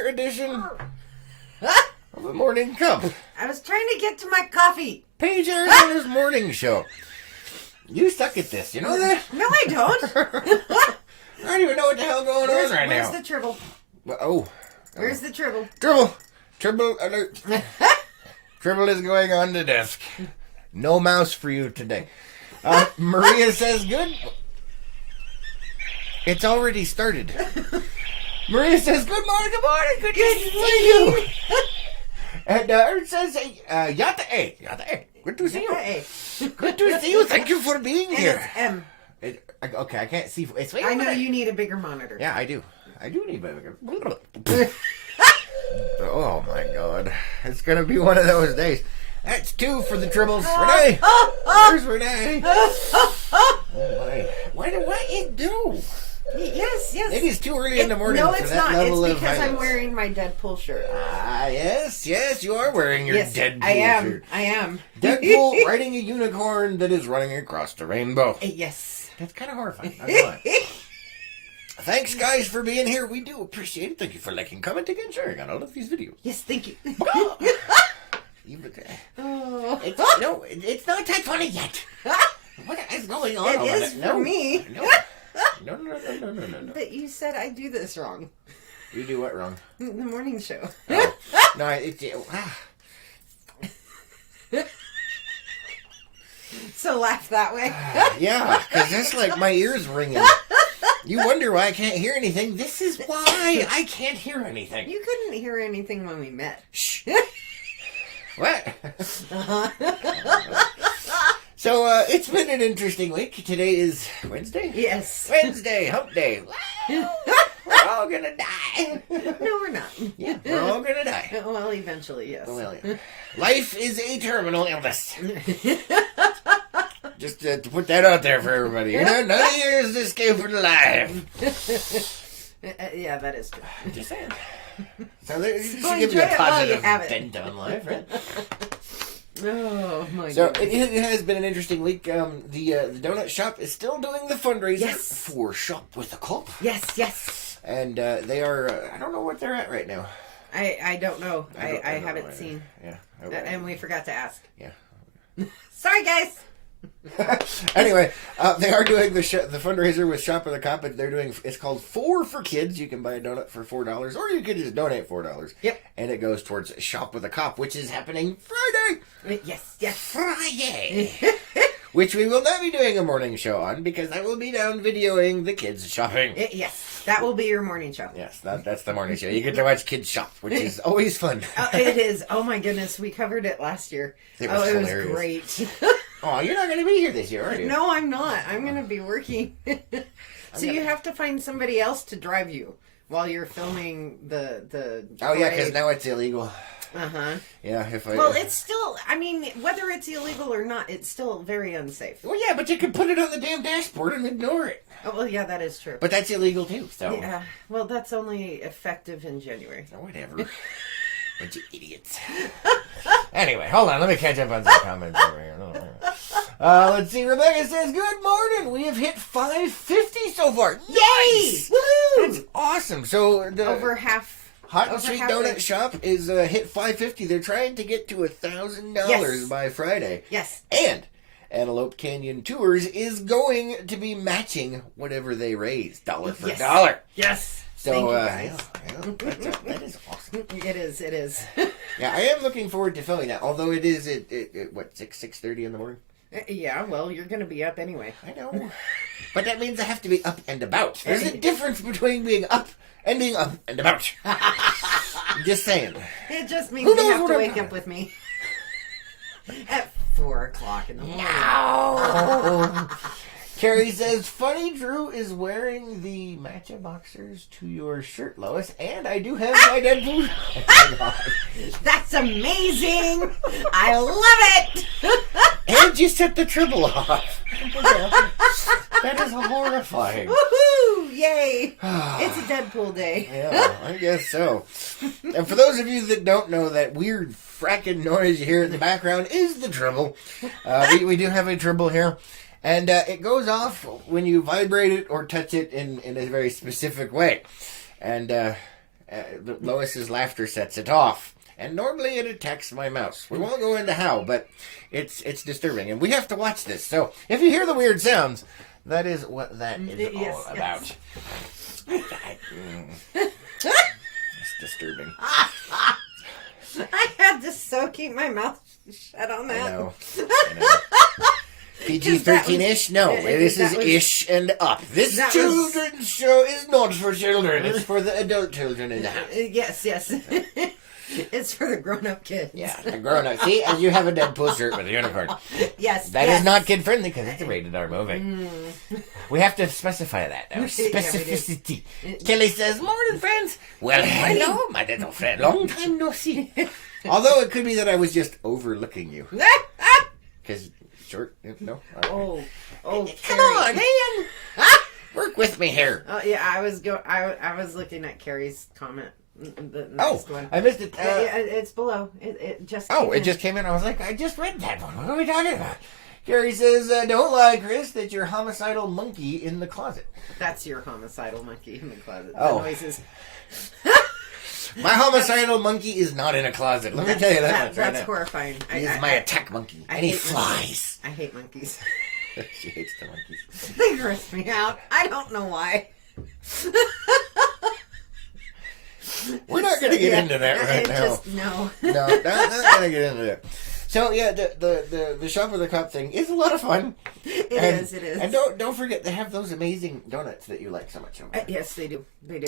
another edition of the Morning Cup. I was trying to get to my coffee. Paige Arizona's morning show. You suck at this, you know that? No, I don't. I don't even know what the hell going on right now. Where's the tribble? Where's the tribble? Tribble alert. Tribble is going on the desk. No mouse for you today. Maria says good. It's already started. Maria says good morning, good to see you. And Ert says yata a. Good to see you. Good to see you. Thank you for being here. And it's M. Okay, I can't see. I know you need a bigger monitor. Yeah, I do. I do need a bigger. Oh my God, it's gonna be one of those days. That's 2 for the tribbles. Renee! Where's Renee? Oh my. What you do? Yes. Maybe it's too early in the morning no, for it's that not. level It's of because violence. I'm wearing my Deadpool shirt. Yes, you are wearing your Deadpool shirt. I am. Deadpool riding a unicorn that is running across the rainbow. Yes. That's kind of horrifying. I don't know. Thanks, guys, for being here. We do appreciate it. Thank you for liking, commenting, and sharing on all of these videos. Yes, thank you. It's not that funny yet. What is going on? It is for me. No. But you said I do this wrong. You do what wrong? The morning show. Oh. No, So laugh that way. Yeah, because that's like my ears ringing. You wonder why I can't hear anything. This is why I can't hear anything. You couldn't hear anything when we met. Shh. What? So, it's been an interesting week. Today is Wednesday? Yes. Wednesday, hump day. We're all gonna die. No, we're not. Yeah, we're all gonna die. Well, eventually, yes. Well, yeah. Life is a terminal illness. Just to put that out there for everybody. You know, none of you is escaping alive. Yeah, that is true. Just saying. So there should Well, give you a enjoy it while you positive have it. bent on life, right? Oh my So goodness. it has been an interesting week. The donut shop is still doing the fundraiser for Shop with a Cup. Yes. And they are, I don't know what they're at right now. I don't know. I don't haven't know. seen. Yeah. And we forgot to ask. Yeah. Sorry, guys. Anyway, they are doing the fundraiser with Shop with a Cop. They're doing, it's called 4 for Kids. You can buy a donut for $4, or you can just donate $4. Yep. And it goes towards Shop with a Cop, which is happening Friday. Yes. Friday. Which we will not be doing a morning show on because I will be down videoing the kids shopping. Yes, that will be your morning show. Yes, that's the morning show. You get to watch kids shop, which is always fun. It is. Oh my goodness, we covered it last year. It was hilarious. Great. Oh, you're not going to be here this year, are you? No, I'm not. I'm going to be working. So you have to find somebody else to drive you while you're filming the Oh yeah, because now it's illegal. Uh-huh. Yeah, Well, it's still, I mean, whether it's illegal or not, it's still very unsafe. Well, yeah, but you can put it on the damn dashboard and ignore it. Oh, well, yeah, that is true. But that's illegal, too, so... Yeah, well, that's only effective in January. Or whatever. Bunch of idiots. Anyway, hold on, let me catch up on some comments over here. Let's see, Rebecca says, good morning, we have hit 550 so far. Nice! Woohoo! That's awesome. So, the... Over half... Hot and Sweet Donut Shop is hit 550. They're trying to get to $1,000 by Friday. Yes. And Antelope Canyon Tours is going to be matching whatever they raise, dollar for dollar. Yes. So, thank you guys. That is awesome. It is. Yeah, I am looking forward to filming that. Although it is at what, 6:30 in the morning. Yeah, well, you're going to be up anyway. I know, but that means I have to be up and about. There's a difference between being up and being up and about. I'm just saying. It just means you have to wake up with me at 4 o'clock in the morning. No. Carrie says, funny Drew is wearing the matcha boxers to your shirt, Lois, and I do have my Deadpool. That's amazing. I love it. And you set the triple off. That is horrifying. Woohoo! Yay! It's a Deadpool day. Yeah, I guess so. And for those of you that don't know, that weird fracking noise you hear in the background is the triple. We do have a triple here. And it goes off when you vibrate it or touch it in a very specific way. And Lois's laughter sets it off. And normally it attacks my mouse. We won't go into how, but it's disturbing. And we have to watch this. So if you hear the weird sounds, that is what that is all about. It's disturbing. I had to so keep my mouth shut on that. I know. PG-13-ish? No, this is ish and up. This children's show is not for children. It's for the adult children in the house. Yes. It's for the grown-up kids. Yeah, the grown-up. See, and you have a Deadpool shirt with a unicorn. Yes. That is not kid-friendly because it's a rated R movie. We have to specify that now. Specificity. Kelly says, "Morning, friends." Well, hello, my little friend. Long time no see. Although it could be that I was just overlooking you. Because short, no. Okay. Oh, come on, man. Work with me here. Oh yeah, I was looking at Carrie's comment. The next one. I missed it. It's below. It just. Came it just came in. I was like, I just read that one. What are we talking about? Gary says, "Don't lie, Chris. That you're homicidal monkey in the closet." That's your homicidal monkey in the closet. Oh. The noises. My homicidal monkey is not in a closet. Let me tell you that much right now. That's horrifying. He's my attack monkey, and he flies. I hate monkeys. She hates the monkeys. They gross me out. I don't know why. We're not going to get into that right now. No, not going to get into that. So yeah, the Shop with the Cop thing is a lot of fun. It is. And don't forget they have those amazing donuts that you like so much. Yes, they do.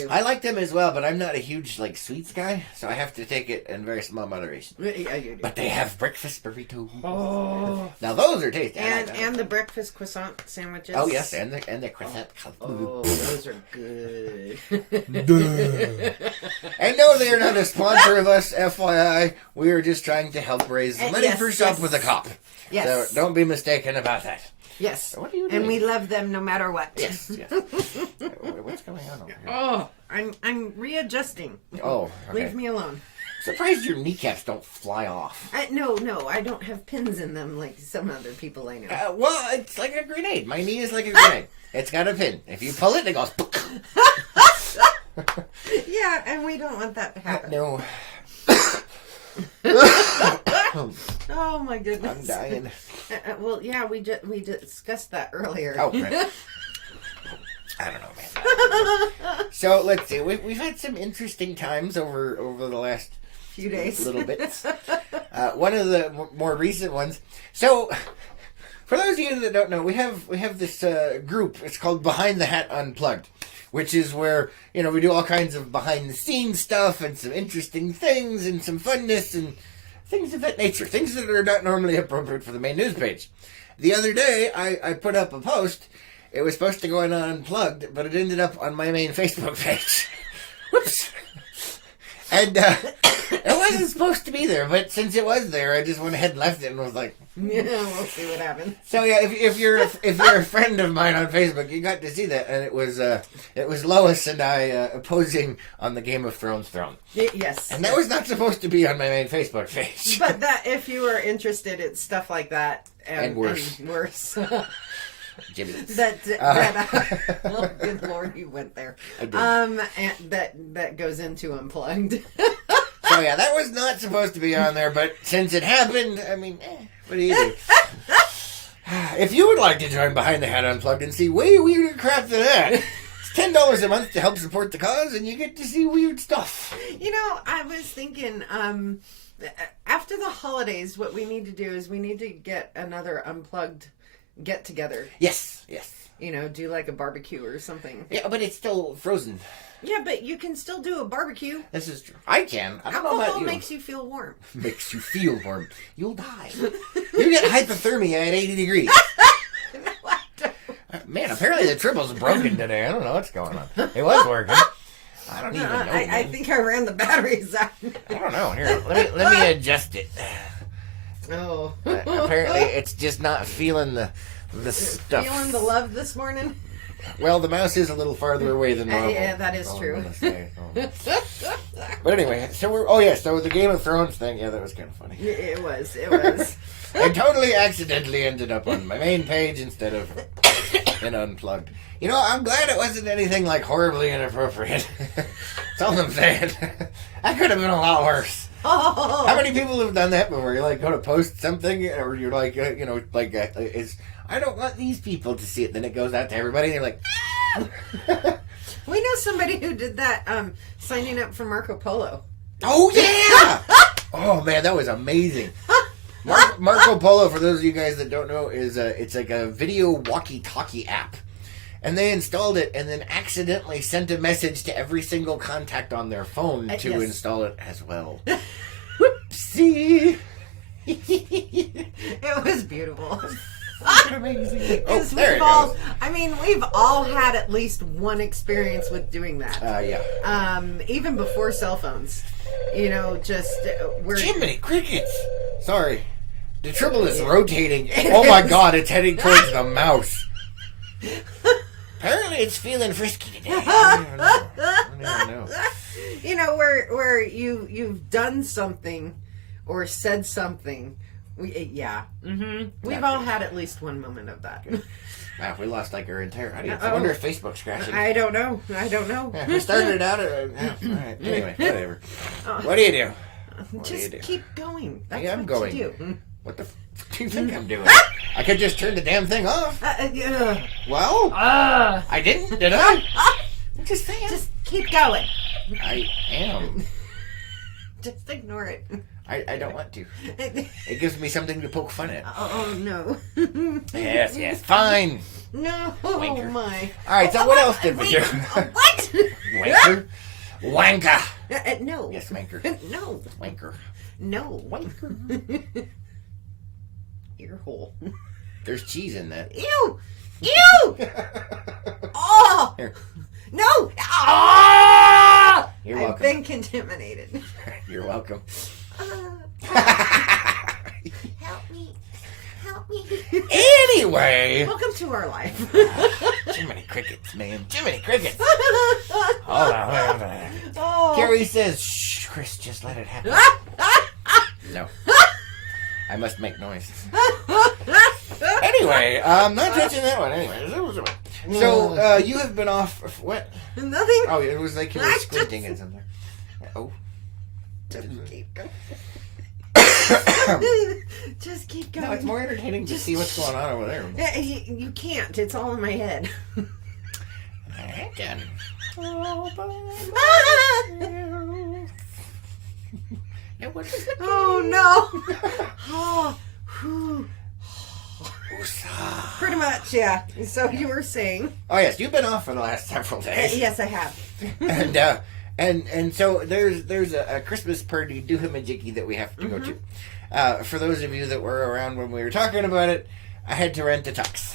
I like them as well, but I'm not a huge sweets guy, so I have to take it in very small moderation. Yeah, you do. But they have breakfast burritos. Oh, now those are tasty. And the breakfast croissant sandwiches. Oh yes, and the croissant. Oh, those are good. And no, they are not a sponsor of us. FYI, we are just trying to help raise the money for Shop with a Cop. Yes. So don't be mistaken about that. Yes. So what are you doing? And we love them no matter what. Yes. What's going on over here? Oh, I'm readjusting. Oh, okay. Leave me alone. Surprised your kneecaps don't fly off. No, I don't have pins in them like some other people I know. Well, it's like a grenade. My knee is like a grenade. It's got a pin. If you pull it, it goes. Yeah, and we don't want that to happen. No. Oh my goodness. I'm dying. Well, yeah, we discussed that earlier. Oh, right. I don't know, man. So let's see. We've had some interesting times over the last few days, little bits. One of the more recent ones. So, for those of you that don't know, we have this group. It's called Behind the Hat Unplugged, which is where we do all kinds of behind the scenes stuff and some interesting things and some funness and things of that nature. Things that are not normally appropriate for the main news page. The other day, I put up a post. It was supposed to go on Unplugged, but it ended up on my main Facebook page. Whoops. And it wasn't supposed to be there, but since it was there, I just went ahead and left it and was like, yeah, we'll see what happens. So yeah, if you're a friend of mine on Facebook, you got to see that, and it was Lois and I opposing on the Game of Thrones throne. Yes, and that was not supposed to be on my main Facebook page. But that, if you were interested, it's stuff like that and worse. And worse. Jimmy. Oh, good Lord, you went there. I did. And that goes into Unplugged. So yeah, that was not supposed to be on there, but since it happened, I mean, what do you do? If you would like to join Behind the Hat Unplugged and see way weirder crap than that, it's $10 a month to help support the cause, and you get to see weird stuff. I was thinking, after the holidays, what we need to do is we need to get another Unplugged get together. Yes. Do like a barbecue or something. Yeah, but it's still frozen. Yeah, but you can still do a barbecue. This is true. I can. I don't know about you. Makes you feel warm. Makes you feel warm. You'll die. You get hypothermia at 80 degrees. No, I don't. Man, apparently the triple's broken today. I don't know what's going on. It was working. I don't even know. I think I ran the batteries out. I don't know. Here, let me adjust it. Oh. Apparently it's just not feeling the stuff. Feeling the love this morning? Well, the mouse is a little farther away than normal. Yeah, that is true. But anyway, so so the Game of Thrones thing, that was kind of funny. It was. I totally accidentally ended up on my main page instead of and unplugged. You know, I'm glad it wasn't anything like horribly inappropriate. That's all I'm saying. That could have been a lot worse. Oh. How many people have done that before? You like go to post something, or you're like, it's. I don't want these people to see it. Then it goes out to everybody, and you're like, ah! We know somebody who did that, signing up for Marco Polo. Oh yeah! Oh man, that was amazing. Marco Polo, for those of you guys that don't know, is it's like a video walkie-talkie app. And they installed it and then accidentally sent a message to every single contact on their phone to install it as well. Whoopsie! It was beautiful. Amazing. Oh, there it goes. goes. I mean, we've all had at least one experience with doing that. Yeah. Even before cell phones. You know, just... we're... Jiminy Crickets! Sorry. The Tribble is rotating. Oh my god, it's heading towards the mouse. Apparently it's feeling frisky today. I don't know. You know, where you've done something or said something. We've all had at least one moment of that. Wow, we lost like our entire audience. I wonder if Facebook's crashing. I don't know. Yeah, we started it out at... all right. Anyway, whatever. What do you do? Just keep going. That's I'm what going. you do. What the do you think I'm doing? I could just turn the damn thing off. Well, I didn't, did I? I'm just saying. Just keep going. I am. Just ignore it. I don't want to. It gives me something to poke fun at. Oh no. Yes, fine. No, Wanker. My. All right, so what else did we do? What? Wanker? Wanker. No. Yes, wanker. No. Wanker. No. Wanker. Ear hole. There's cheese in that. Ew! Ew! Oh! Here. No! Ah! You're welcome. I've been contaminated. You're welcome. Help me. Help me. Anyway. Welcome to our life. Jiminy Crickets, man. Jiminy Crickets. Hold on. Oh. Carrie says, shh, Chris, just let it happen. No. I must make noise. Anyway, I'm not touching that one. Anyway, so you have been off. What? Nothing. Oh, it was like you were squinting at something. Oh. Just keep going. Just keep going. No, it's more entertaining to see what's going on over there. You can't. It's all in my head. I can. Oh no. Oh. Whew. Woosah. Pretty much, yeah. So you were saying? Oh yes, you've been off for the last several days. Yes, I have. and so there's a Christmas party do-him-a-jiggy that we have to go to. For those of you that were around when we were talking about it, I had to rent a tux.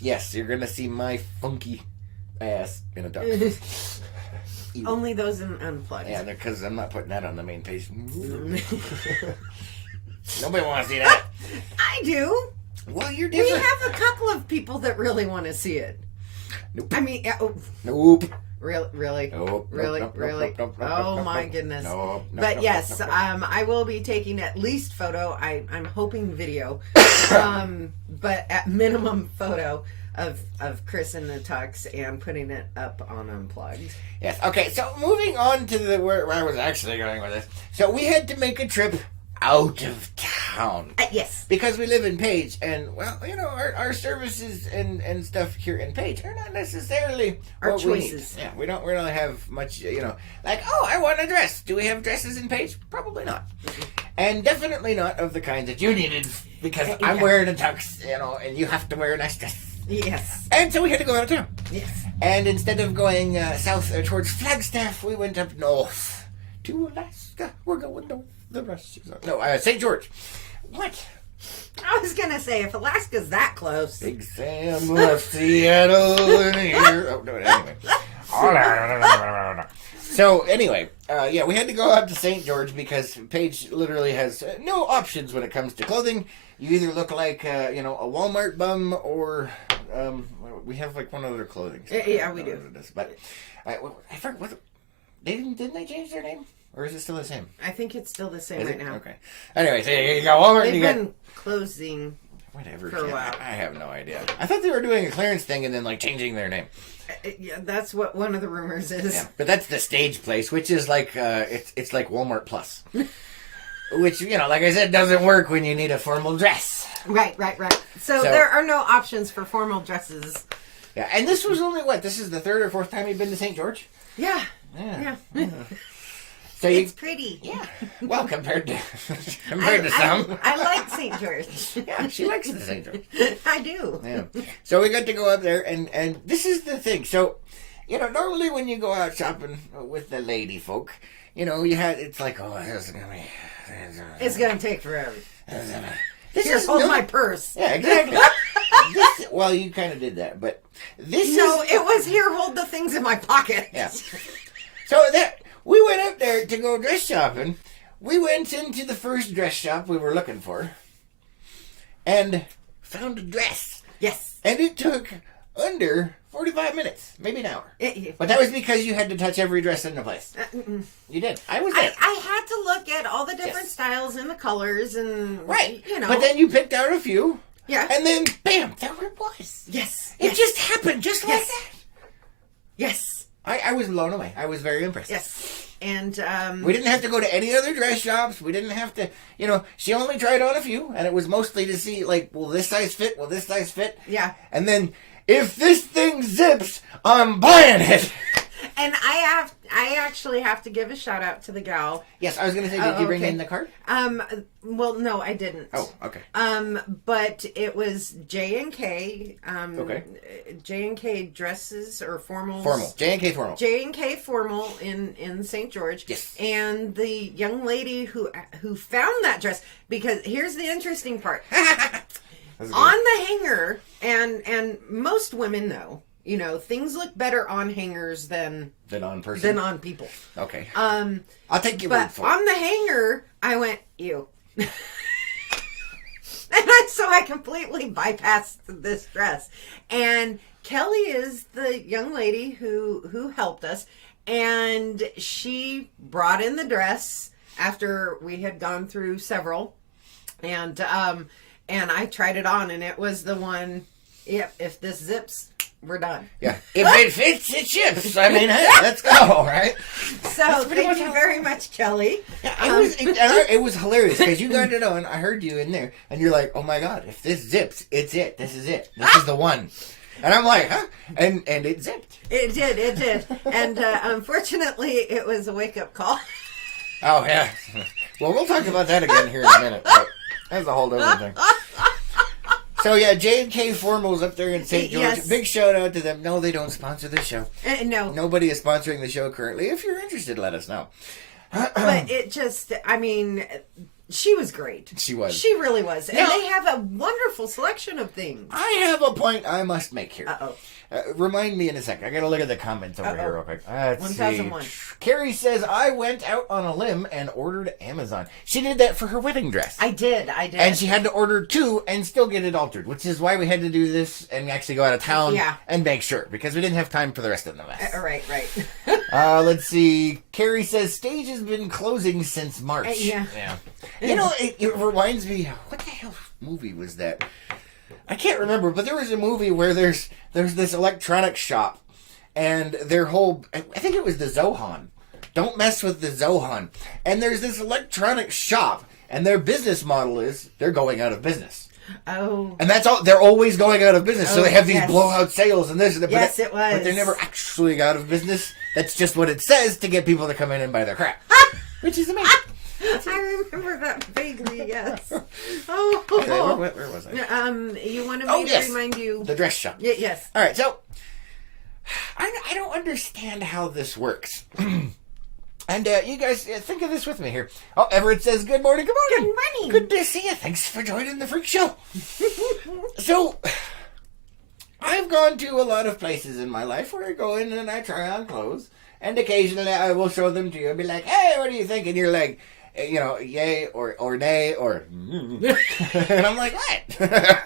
Yes, you're gonna see my funky ass in a tux. Only those in unplugged. Yeah, because I'm not putting that on the main page. Nobody wants to see that. I do. Well, you're different. We have a couple of people that really want to see it. Nope. I mean, Nope. Really? Nope. Really? Nope, Really? nope, Oh my goodness. Nope, But yes, I will be taking at least photo. I'm hoping video, but at minimum photo of Chris in the tux and putting it up on Unplugged. Yes. Okay. So moving on to where I was actually going with this. So we had to make a trip out of town. Yes. Because we live in Page, and well, you know, our services and stuff here in Page are not necessarily our what choices. We need. Yeah, we don't really have much, you know, like, oh, I want a dress. Do we have dresses in Page? Probably not. And definitely not of the kind that you needed, because I'm wearing a tux, you know, and you have to wear a nice dress. Yes. And so we had to go out of town. Yes. And instead of going south towards Flagstaff, we went up north to Alaska. We're going north. The rest is no, St. George. What? I was gonna say, if Alaska's that close. Big Sam left Seattle in here. Oh, no, anyway. So, anyway, yeah, we had to go out to St. George because Paige literally has no options when it comes to clothing. You either look like, you know, a Walmart bum or we have like one other clothing. Yeah, we do. But I forgot what. Didn't they change their name? Or is it still the same? I think it's still the same right now. Okay. Anyway, so you got Walmart. They've and been closing Whatever. For a while. I have no idea. I thought they were doing a clearance thing and then like changing their name. Yeah, that's what one of the rumors is. Yeah, but that's the stage place, which is like it's like Walmart Plus, which like I said doesn't work when you need a formal dress. Right. So there are no options for formal dresses. Yeah, and this was only this is the third or fourth time you've been to St. George? Yeah. So it's pretty. Yeah. Well, compared to some. I like St. George. Yeah, she likes the St. George. I do. Yeah. So we got to go up there, and this is the thing. So, normally when you go out shopping with the lady folk, it's like, oh, it's gonna take forever. This hold my purse. Yeah, exactly. Well, you kind of did that, but this No, it was here, hold the things in my pocket. Yeah. So we went up there to go dress shopping. We went into the first dress shop we were looking for and found a dress. Yes. And it took under 45 minutes, maybe an hour. But that was because you had to touch every dress in the place. You did. I was there. I had to look at all the different styles and the colors and... Right. But then you picked out a few. Yeah. And then, bam, there it was. Yes. It just happened just like that. Yes. I was blown away. I was very impressed. Yes. And, we didn't have to go to any other dress shops. We didn't have to, she only tried on a few, and it was mostly to see, like, will this size fit? Will this size fit? Yeah. And then, if this thing zips, I'm buying it. And I actually have to give a shout out to the gal. Yes, I was going to say, did you bring in the card? Well, no, I didn't. Oh, okay. But it was J&K. Okay. J&K dresses or formals. Formal. J&K formal. J&K formal in St. George. Yes. And the young lady who found that dress, because here's the interesting part. On the hanger, and most women know, things look better on hangers than on person? Than on people. Okay. I'll take your word for it. But on the hanger, I went, ew. So I completely bypassed this dress. And Kelly is the young lady who helped us. And she brought in the dress after we had gone through several. And I tried it on, and it was the one, yep, if this zips, we're done. Yeah. If it fits, it ships. I mean, hey, let's go, right? So thank you very much, Kelly. Yeah, it was hilarious because you got it on. I heard you in there, and you're like, oh my God, if this zips, it's it. This is it. This is the one. And I'm like, huh? And it zipped. It did. And unfortunately, it was a wake-up call. Oh, yeah. Well, we'll talk about that again here in a minute. But that's a whole other thing. So, yeah, J&K Formals up there in St. George. Yes. Big shout out to them. No, they don't sponsor the show. No. Nobody is sponsoring the show currently. If you're interested, let us know. But it just, she was great. She was. She really was. And Now, they have a wonderful selection of things. I have a point I must make here. Uh-oh. Remind me in a second. I gotta look at the comments over here real quick. Let's 1001. see. Carrie says, I went out on a limb and ordered Amazon. She did that for her wedding dress. I did. And she had to order 2 and still get it altered, which is why we had to do this and actually go out of town and make sure, because we didn't have time for the rest of the mess. Right. Let's see. Carrie says, stage has been closing since March. Yeah. It reminds me, what the hell movie was that? I can't remember, but there was a movie where there's this electronic shop, and their whole, I think it was the Zohan. Don't mess with the Zohan. And there's this electronic shop, and their business model is they're going out of business. Oh. And that's all. They're always going out of business. So they have these blowout sales and this and that. Yes, it was. But they're never actually out of business. That's just what it says to get people to come in and buy their crap. Which is amazing. I remember that vaguely, yes. Oh. Okay, where was I? You wanted me to remind you. The dress shop. Yes. All right, so I don't understand how this works. And you guys, think of this with me here. Oh, Everett says, good morning. Good morning. Good to see you. Thanks for joining the Freak Show. So, I've gone to a lot of places in my life where I go in and I try on clothes. And occasionally I will show them to you and be like, hey, what do you think? And you're like, yay or nay or... And I'm like, what?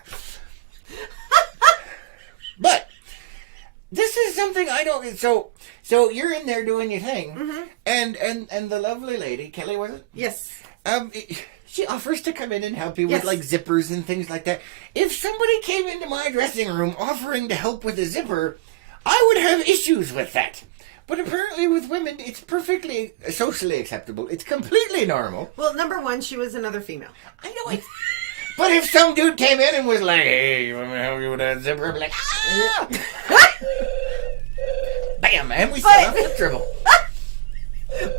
But this is something I don't... So you're in there doing your thing, and the lovely lady, Kelly, was it? Yes. She offers to come in and help you Yes. with like zippers and things like that. If somebody came into my dressing room offering to help with a zipper, I would have issues with that. But apparently with women, it's perfectly socially acceptable. It's completely normal. Well, number one, she was another female. I know it. But if some dude came in and was like, hey, you want me to help you with that zipper? I'd be like, ah! Bam, man, we set off the dribble.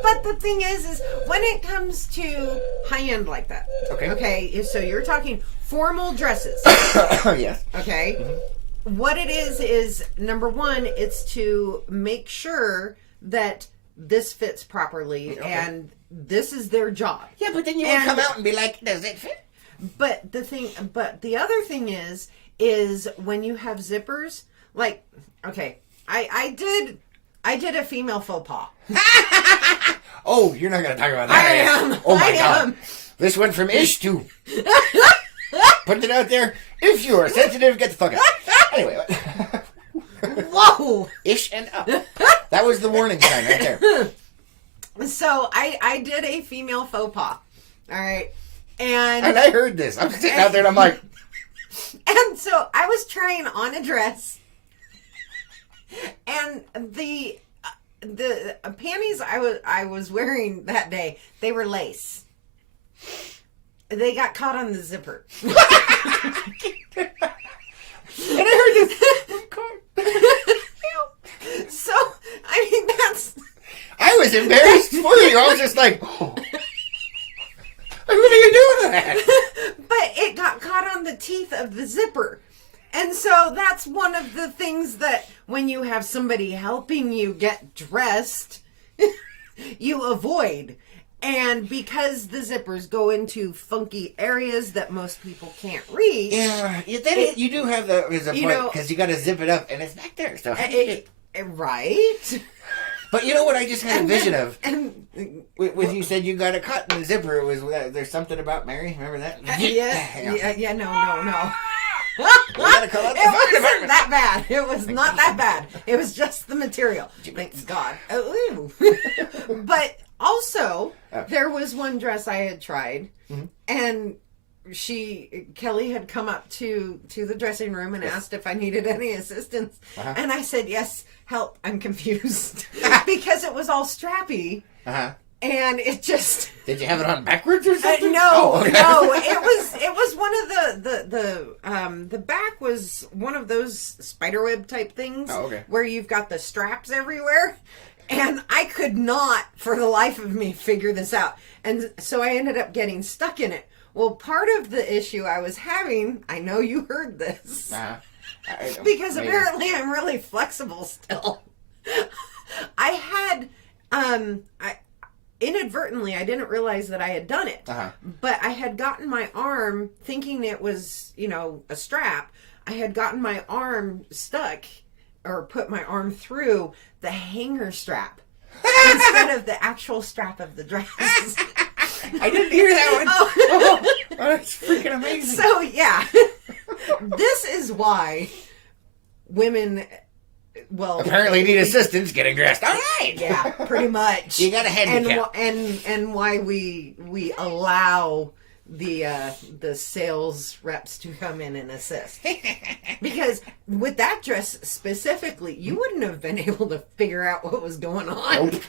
But the thing is when it comes to high end like that. Okay, so you're talking formal dresses. Yes. Okay. Mm-hmm. What it is number one, it's to make sure that this fits properly and this is their job. Yeah, but then you would come out and be like, does it fit? But the other thing is when you have zippers, like, okay, I did a female faux pas. Oh, you're not going to talk about that. I am. Oh my I God. am. This went from ish to putting it out there. If you are sensitive, get the fuck out. Anyway. Whoa. Ish and up. That was the warning sign right there. So I did a female faux pas. All right. And I heard this. I'm sitting out there and I'm like. And so I was trying on a dress. And the panties I was wearing that day, they were lace. They got caught on the zipper. And I heard this. So, I mean, that's... I was embarrassed for you. I was just like, oh. What are you doing with that? But it got caught on the teeth of the zipper. And so that's one of the things that when you have somebody helping you get dressed, you avoid. And because the zippers go into funky areas that most people can't reach. Yeah, you do have the as a point because you got to zip it up and it's back there. So right. But you know what I just had a vision of? And when you said you got a cut in the zipper, it was there's something about Mary. Remember that? No. We gotta call out the fire It wasn't department. that bad. It was not that bad. It was just the material. Thank God. Ooh. But also, there was one dress I had tried, and Kelly had come up to the dressing room and asked if I needed any assistance, and I said, yes, help, I'm confused. Because it was all strappy. And it just... Did you have it on backwards or something? No. It was one of the back was one of those spiderweb type things. Where you've got the straps everywhere. And I could not, for the life of me, figure this out. And so I ended up getting stuck in it. Well, part of the issue I was having, I know you heard this. Because apparently I'm really flexible still. I had... inadvertently, I didn't realize that I had done it. But I had gotten my arm, thinking it was, a strap. I had gotten my arm stuck, or put my arm through the hanger strap instead of the actual strap of the dress. I didn't hear that one. Oh, that's freaking amazing. So, yeah. This is why women... Well, apparently need assistance getting dressed. All right. Yeah, pretty much. You got a handicap. And why we allow the sales reps to come in and assist. Because with that dress specifically, you wouldn't have been able to figure out what was going on. Nope.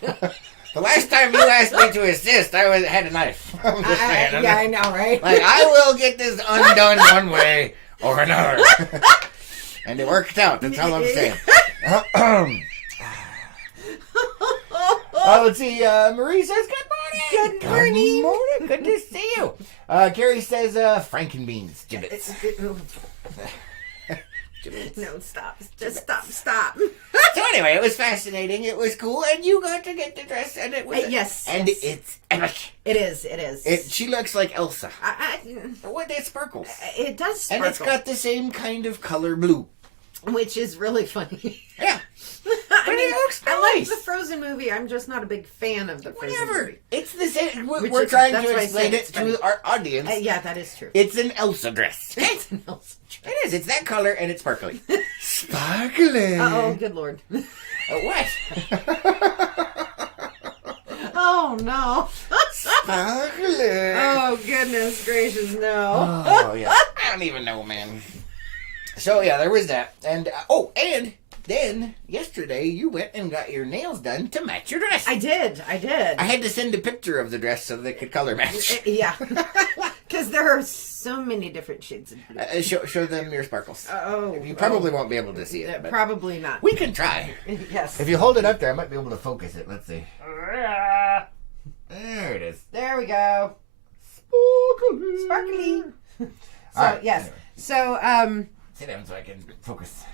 The last time you asked me to assist, I had a knife. I'm just saying. Yeah, I know, right? Like, I will get this undone one way or another. And it worked out. That's all I'm saying. Let's see. Marie says, good morning. Good morning. Good morning. Good to see you. Carrie says, Frankenbeans. Gibbets. No, stop. Just stop. So anyway, it was fascinating. It was cool. And you got to get the dress. And it was... Yes. And it's epic. It is. She looks like Elsa. With it sparkles. It does sparkle. And it's got the same kind of color blue. Which is really funny. Yeah. It looks nice. I like the Frozen movie. I'm just not a big fan of the Frozen movie. It's the same. We're trying to explain it to our audience. Yeah, that is true. It's an Elsa dress. It's an Elsa dress. It is. It's that color and it's sparkly. Sparkly. Oh, good Lord. What? Oh, no. Oh, goodness gracious, no. Oh, yeah. I don't even know, man. So, yeah, there was that. And, and then, yesterday, you went and got your nails done to match your dress. I did. I had to send a picture of the dress so they could color match. Yeah. Because there are so many different shades of blue. Show them your sparkles. Oh. You probably won't be able to see it. But probably not. we can try. Yes. If you hold it up there, I might be able to focus it. Let's see. There it is. There we go. Sparkly. So, right, yes. anyway. So, Sit down so I can focus.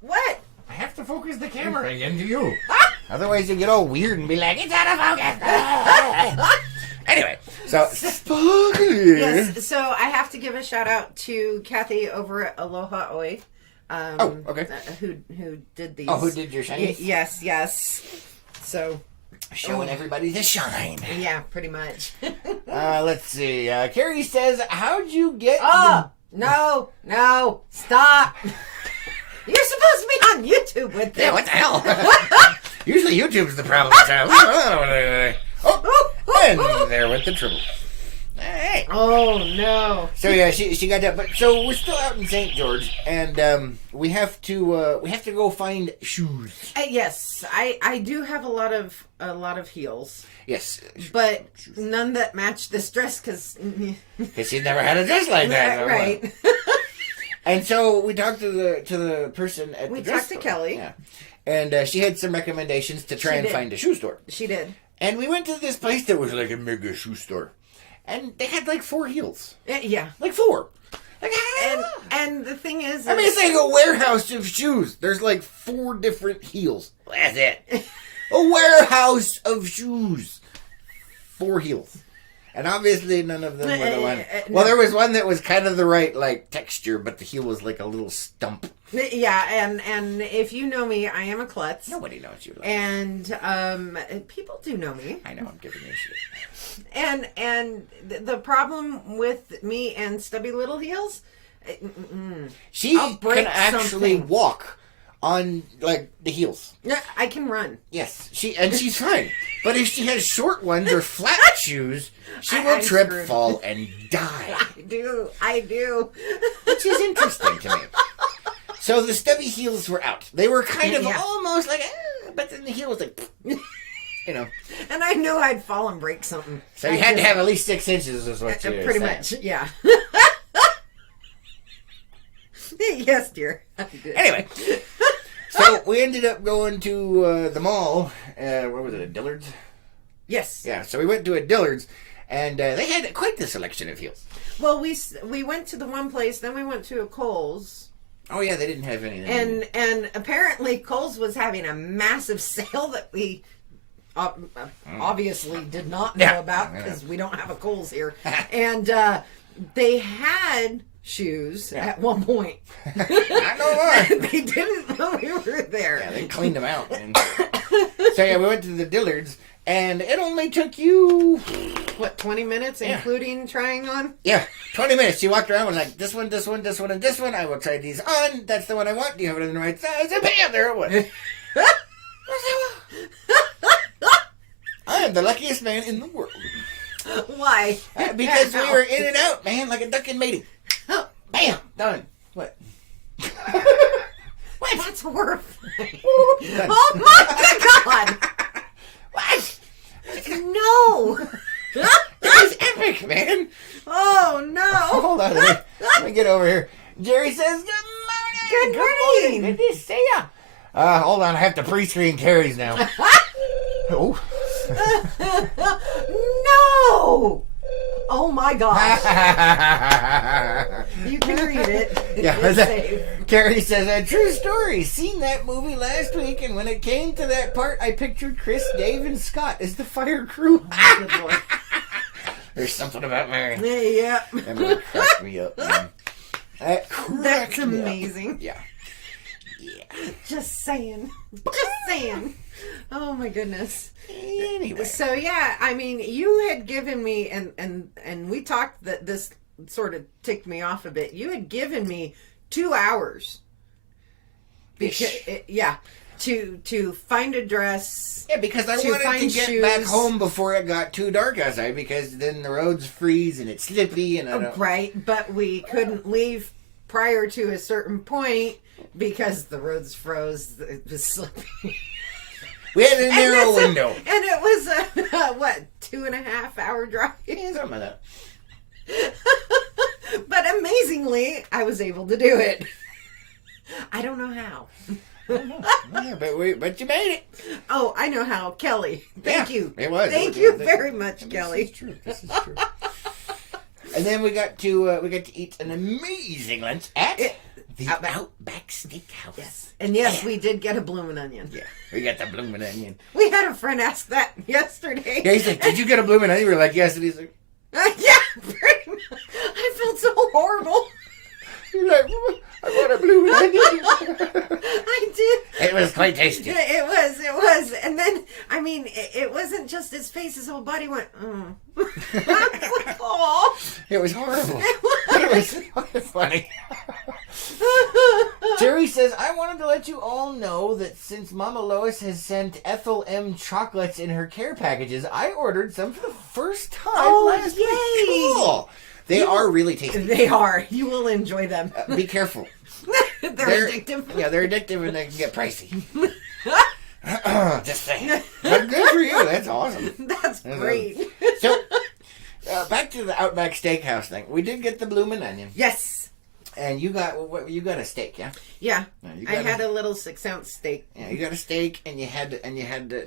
What? I have to focus the camera into you. Otherwise you get all weird and be like, it's out of focus. Anyway, so sparkly. Yes, so I have to give a shout out to Kathy over at Aloha Oi. Okay. Who did these? Oh, who did your shinies? Yes. So showing everybody the shine. Yeah, pretty much. Let's see. Carrie says, how'd you get No, stop. You're supposed to be on YouTube with this. Yeah, what the hell? Usually YouTube's the problem. And there went the triple. Alright. Oh, no. So yeah, she got that. But so we're still out in St. George, and we have to go find shoes. Yes, I do have a lot of heels. Yes, but none that match this dress because she's never had a dress like that. Right. And so we talked to the person at the dress store. We talked to Kelly. Yeah. And she had some recommendations to try and find a shoe store. She did. And we went to this place that was like a mega shoe store. And they had like 4 heels. Yeah. Like 4. Like, and the thing is... I mean, it's like a warehouse of shoes. There's like 4 different heels. That's it. A warehouse of shoes. 4 heels. And obviously none of them were the one. Well, there was one that was kind of the right like texture, but the heel was like a little stump. Yeah, and if you know me, I am a klutz. Nobody knows you. And people do know me. I know, I'm giving you shit. And the problem with me and stubby little heels, she can actually walk on like the heels. Yeah, I can run. Yes, she's fine. But if she has short ones or flat shoes, she will trip, fall, and die. I do. Which is interesting to me. So the stubby heels were out. They were kind of almost like, but then the heel was like, you know. And I knew I'd fall and break something. So you had to have at least 6 inches, is what you're pretty saying. much, yeah. Yes, dear. Anyway, so we ended up going to the mall. Where was it? At Dillard's? Yes. Yeah. So we went to a Dillard's, and they had quite the selection of heels. Well, we went to the one place, then we went to a Kohl's. Oh yeah, they didn't have anything. And apparently Kohl's was having a massive sale that we obviously did not know about because we don't have a Kohl's here. And they had shoes at one point. Not no more. They didn't know we were there. Yeah, they cleaned them out. And so yeah, we went to the Dillard's, and it only took you 20 minutes, including trying on? Yeah, 20 minutes. She walked around and was like, this one, and this one. I will try these on. That's the one I want. Do you have it in the right size? And bam, there it was. I am the luckiest man in the world. Why? Because we were in and out, man, like a duck in mating. Bam, done. What? What? That's horrifying. Oh my God! What? No! It was epic, man. Oh no! Hold on, let me get over here. Jerry says, good morning. Good morning. Good to see ya. Hold on, I have to pre-screen Carrie's now. Oh. No! Oh my gosh. You can read it. Yeah. Carrie says, a true story. Seen that movie last week, and when it came to that part, I pictured Chris, Dave, and Scott as the fire crew. Oh, good Lord. There's something about Mary. Yeah. That really cracked me up, man. That's amazing. Yeah. Just saying. Oh my goodness. Anyway. So yeah, I mean, you had given me, and we talked that this sort of ticked me off a bit. You had given me 2 hours. Because to find a dress. Yeah, because I wanted to get back home before it got too dark outside, because then the roads freeze and it's slippy and I don't... Right, but we couldn't leave prior to a certain point because the roads froze. It was slippy. We had a narrow window. And it was a, 2.5 hour drive? Yeah, something like that. But amazingly, I was able to do it. I don't know how. I don't know. Yeah, but you made it. Oh, I know how. Kelly. Thank you. It was. Thank you very much, Kelly. This is true. This is true. And then we got to eat an amazing lunch at the Outback Steakhouse. Yes. And yes, we did get a bloomin' onion. Yeah, we got the bloomin' onion. We had a friend ask that yesterday. Yeah, he's like, "Did you get a bloomin' onion?" We were like, "Yes." And he's like, yeah, pretty much. I felt so horrible. You're like, "I want a bloomin' onion." I did. It was quite tasty. It was. And then, I mean, it wasn't just his face, his whole body went, oh. It was horrible. It was funny. Jerry says, I wanted to let you all know that since Mama Lois has sent Ethel M chocolates in her care packages, I ordered some for the first time last week. Cool. They are really tasty. They are. You will enjoy them. Be careful. They're addictive. Yeah, they're addictive and they can get pricey. Just saying. But good for you. That's awesome. That's great. So, back to the Outback Steakhouse thing. We did get the bloomin' onion. Yes. And you got a steak, yeah? Yeah. I had a little 6-ounce steak. Yeah, you got a steak, and you had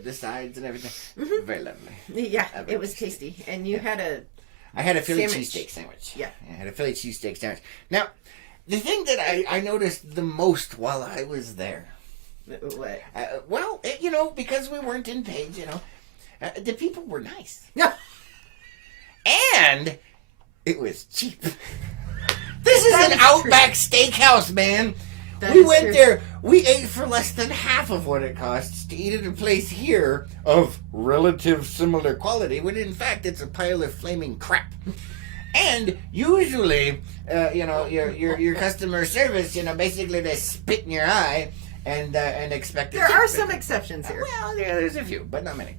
the sides and everything. Mm-hmm. Very lovely. Yeah, it was tasty. And you had a... I had a Philly cheesesteak sandwich. Yeah. I had a Philly cheesesteak sandwich. Now, the thing that I noticed the most while I was there... What? Well, because we weren't in Page, the people were nice. No. And it was cheap. This is an Outback Steakhouse, man. We went there. We ate for less than half of what it costs to eat at a place here of relative similar quality, when in fact it's a pile of flaming crap. And usually, your customer service, basically they spit in your eye and expect it. There are some exceptions here. Well, yeah, there's a few, but not many.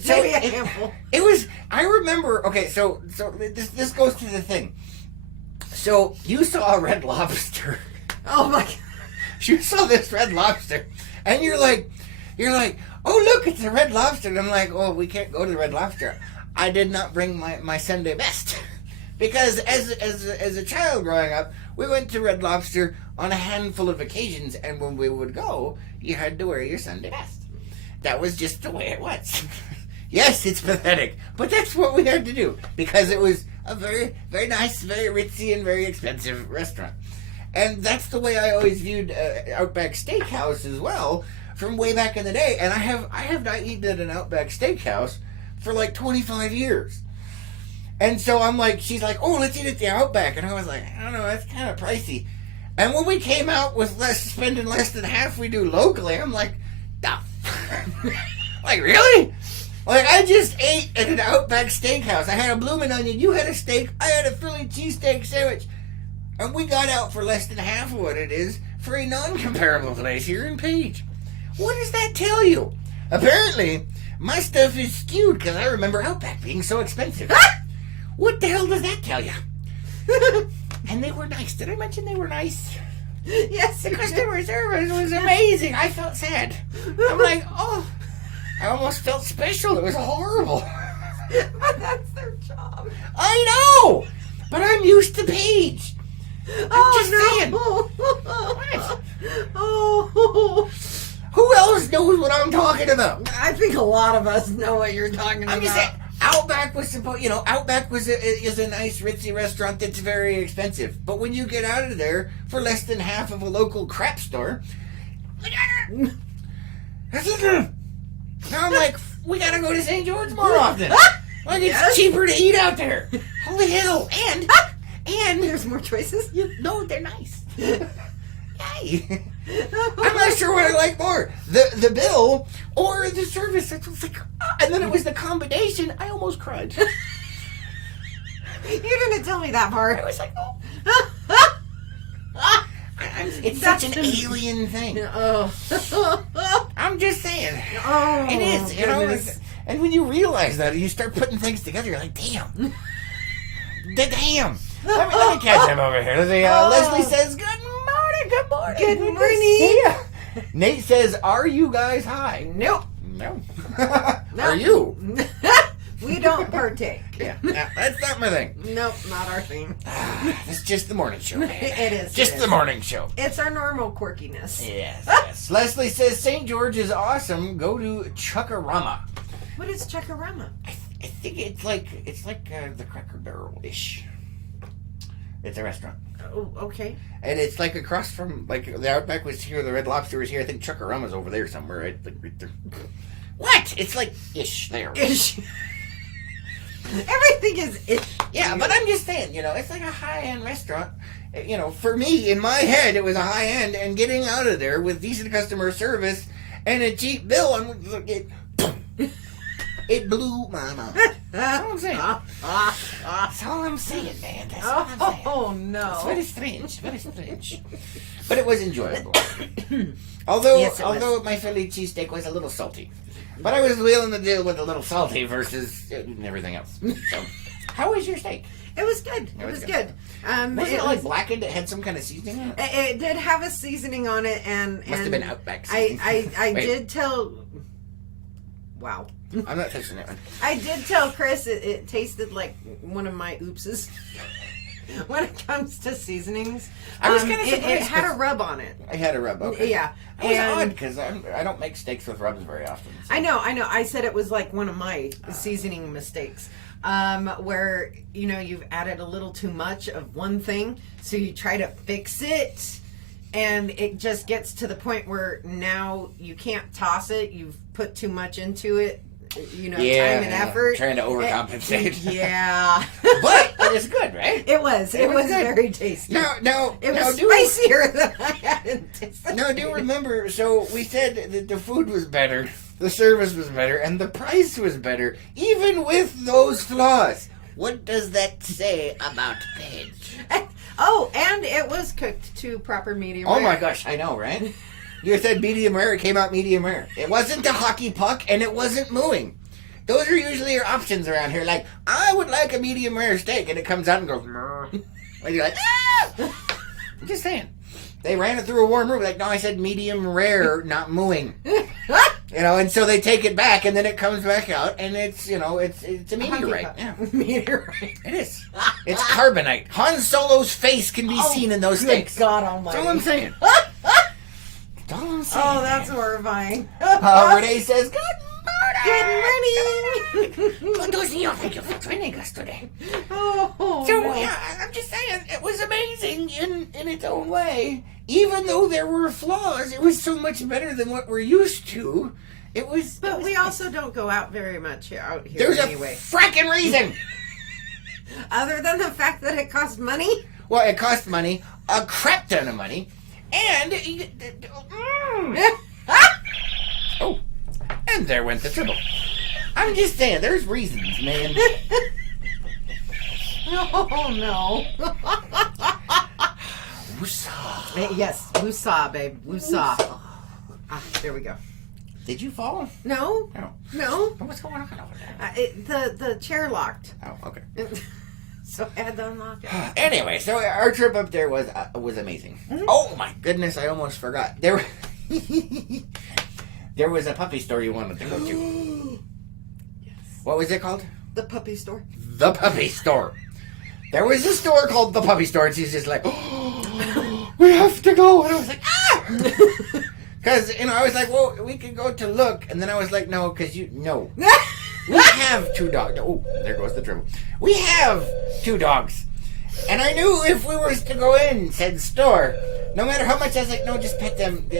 So maybe a handful. It was. I remember. Okay, so this goes to the thing. So you saw a Red Lobster. Oh my God. You saw this Red Lobster, and you're like, oh look, it's a Red Lobster. And I'm like, oh, we can't go to the Red Lobster. I did not bring my Sunday best, because as a child growing up, we went to Red Lobster on a handful of occasions, and when we would go, you had to wear your Sunday best. That was just the way it was. Yes, it's pathetic, but that's what we had to do, because it was a very, very nice, very ritzy, and very expensive restaurant. And that's the way I always viewed Outback Steakhouse as well, from way back in the day. And I have not eaten at an Outback Steakhouse for like 25 years. And so I'm like, she's like, oh, let's eat at the Outback. And I was like, I don't know, that's kind of pricey. And when we came out with spending less than half we do locally, I'm like, like, really? Like, I just ate at an Outback Steakhouse. I had a bloomin' onion, you had a steak, I had a Philly cheesesteak sandwich. And we got out for less than half of what it is for a non-comparable place here in Page. What does that tell you? Apparently, my stuff is skewed because I remember Outback being so expensive. What the hell does that tell you? And they were nice. Did I mention they were nice? Yes. The customer service was amazing. I felt sad. I'm like, oh, I almost felt special. It was horrible. But that's their job. I know, but I'm used to Page. I'm no. What? Oh. Who else knows what I'm talking about? I think a lot of us know what you're talking about. I'm just saying, Outback was Outback is a nice ritzy restaurant that's very expensive. But when you get out of there for less than half of a local crap store, now I'm like, we gotta go to St. George more often. Like, it's cheaper to eat out there. Holy hell! And there's more choices. No, they're nice. Yay! I'm not sure what I like more, the bill or the service. It was like, and then it was the combination. I almost cried. You didn't tell me that part. I was like, oh. I It's such an alien thing. Oh. I'm just saying. Oh, it is, you goodness. know. And when you realize that, you start putting things together, you're like, damn. Damn. Let me catch him over here. Let's see, Leslie says, good morning, good morning. Good to morning. see ya. Nate says, are you guys high? Nope. No. Are you? We don't partake. Yeah, that's not my thing. Nope, not our thing. It's just the morning show, man. It is. Just the morning show. It's our normal quirkiness. Yes. Leslie says, St. George is awesome. Go to Chuckarama. What is Chuckarama? I think it's like the Cracker Barrel-ish. It's a restaurant. Oh, okay. And it's like across from, like, the Outback was here, the Red Lobster was here. I think Chuckarama's over there somewhere, right? Like, right there. What? It's like ish there. Ish. Everything is ish. Yeah, but I'm just saying, you know, it's like a high-end restaurant. You know, for me, in my head, it was a high-end, and getting out of there with decent customer service and a cheap bill, it blew my mind. That's all I'm saying. That's all I'm saying, man. That's all I'm saying. Oh, no. It's very strange, very strange. But it was enjoyable. Although my Philly cheesesteak was a little salty. But I was willing to deal with a little salty versus everything else. So, how was your steak? It was good. It was good. Was it like blackened? It had some kind of seasoning on it? It did have a seasoning on it, and Must have been Outback seasoning. I did tell. Wow. I'm not touching that one. I did tell Chris it tasted like one of my oopses. When it comes to seasonings, I was kind of surprised. It had a rub on it. I had a rub, okay. Yeah. It was odd because I don't make steaks with rubs very often. So. I know. I said it was like one of my seasoning mistakes. Where, you know, you've added a little too much of one thing, so you try to fix it, and it just gets to the point where now you can't toss it. You've put too much into it. You know, time and effort. Trying to overcompensate. Yeah. But it was good, right? It was. It was very tasty. No. It was spicier than I had anticipated. No, do remember, so we said that the food was better, the service was better, and the price was better, even with those flaws. What does that say about Paige? Oh, and it was cooked to proper medium rare. Oh my gosh, I know, right? You said medium rare, it came out medium rare. It wasn't a hockey puck, and it wasn't mooing. Those are usually your options around here. Like, I would like a medium rare steak, and it comes out and goes, and you're like, ah! I'm just saying. They ran it through a warm room. Like, no, I said medium rare, not mooing. You know, and so they take it back, and then it comes back out, and it's, you know, it's a meteorite. Yeah. Meteorite. It is. It's carbonite. Han Solo's face can be seen in those steaks. God almighty. That's all I'm saying. Oh, that's horrifying. Renee says, good morning. Good morning. Thank you for joining us today. Oh, So, no. yeah, I'm just saying, it was amazing in its own way. Even though there were flaws, it was so much better than what we're used to. It was. But we also don't go out very much out here There's anyway. a fracking reason. Other than the fact that it costs money. Well, it cost money, a crap ton of money, and oh, and there went the triple. I'm just saying, there's reasons, man. Oh no. Woosah. Yes, woosah, babe. Woosah. Ah, there we go. Did you fall? No. No. No. What's going on over there? The chair locked. Oh, okay. So I had to unlock it. Anyway, so our trip up there was amazing. Mm-hmm. Oh my goodness, I almost forgot. There was a puppy store you wanted to go to. Yes. What was it called? The puppy store. The puppy store. There was a store called the puppy store, and she's just like, oh, we have to go. And I was like, ah! Because, you know, I was like, well, we could go to look. And then I was like, no, because no. We have 2 dogs. Oh, there goes the dribble. We have 2 dogs. And I knew if we were to go in said store, no matter how much I was like, no, just pet them,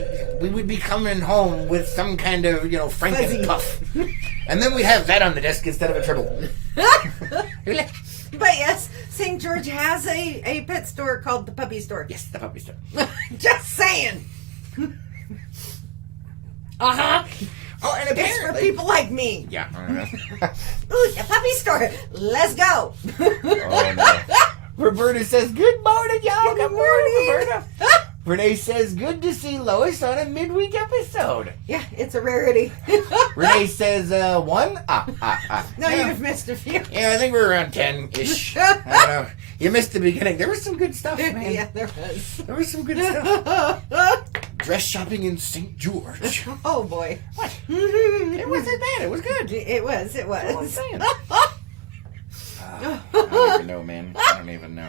we would be coming home with some kind of, you know, Frankenpuff. And then we'd have that on the desk instead of a tribble. But yes, St. George has a pet store called the puppy store. Yes, the puppy store. Just saying. Uh-huh. Oh, and It's for people like me. Yeah. Ooh, the puppy store. Let's go. Oh, no. Roberta says, good morning, y'all. Good morning. Roberta. Renee says, good to see Lois on a midweek episode. Yeah, it's a rarity. Renee says, one? No, you've missed a few. Yeah, I think we're around 10-ish. I don't know. You missed the beginning. There was some good stuff, man. Yeah, there was. There was some good stuff. Dress shopping in St. George. Oh, boy. What? It wasn't bad. It was good. It was. That's what I'm saying. I don't even know, man. I don't even know.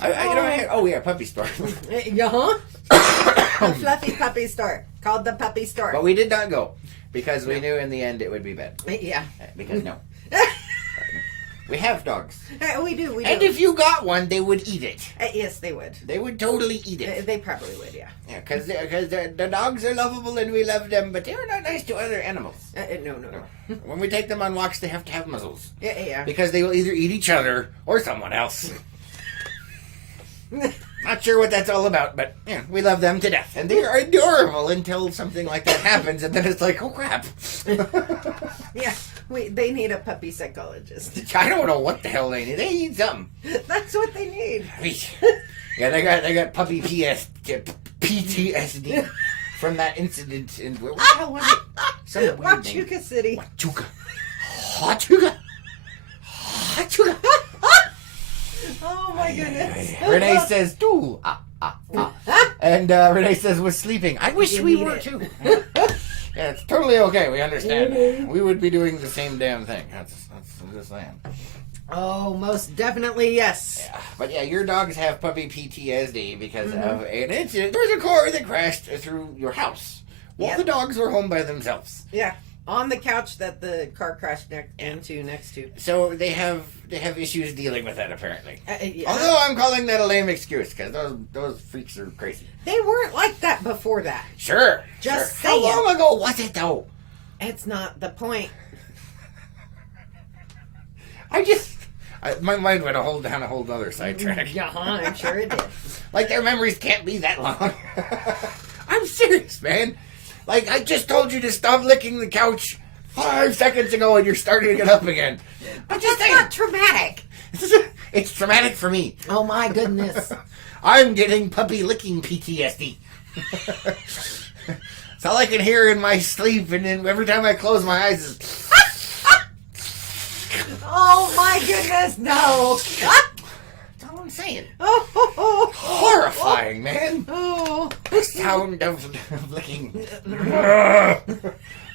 Oh, yeah, puppy store. Uh-huh. A fluffy puppy store called the puppy store. But we did not go because we knew in the end it would be bad. Yeah. Because no. We have dogs. We do. And if you got one, they would eat it. Yes, they would. They would totally eat it. They probably would, yeah. Yeah, because the dogs are lovable and we love them, but they are not nice to other animals. No. When we take them on walks, they have to have muzzles. Yeah. Because they will either eat each other or someone else. Not sure what that's all about, but yeah, we love them to death. And they are adorable until something like that happens, and then it's like, oh crap. Yeah, they need a puppy psychologist. I don't know what the hell they need. They need something. That's what they need. Yeah, they got puppy PTSD from that incident in where the hell was it? Some weird name. Huachuca City. Huachuca. Oh my goodness. Renee says, "Do and Renee says, "Was sleeping." I wish we were too. Yeah, it's totally okay. We understand. We would be doing the same damn thing. That's I'm just saying. Oh, most definitely yes. Yeah, but yeah, your dogs have puppy PTSD because of an incident. There was a car that crashed through your house while the dogs were home by themselves. Yeah, on the couch that the car crashed next to. So they have issues dealing with that apparently. Yeah. Although I'm calling that a lame excuse because those freaks are crazy. They weren't like that before that. Sure. Just sure. saying. How long ago was it though? It's not the point. My mind went down a whole other sidetrack. Yeah, I'm sure it did. Like their memories can't be that long. I'm serious, man. Like I just told you to stop licking the couch 5 seconds ago, and you're starting to get up again. But that's not traumatic. It's traumatic for me. Oh my goodness. I'm getting puppy licking PTSD. It's all I can hear in my sleep, and then every time I close my eyes, it's... Oh my goodness, no. That's all I'm saying. Horrifying, man. The sound of licking.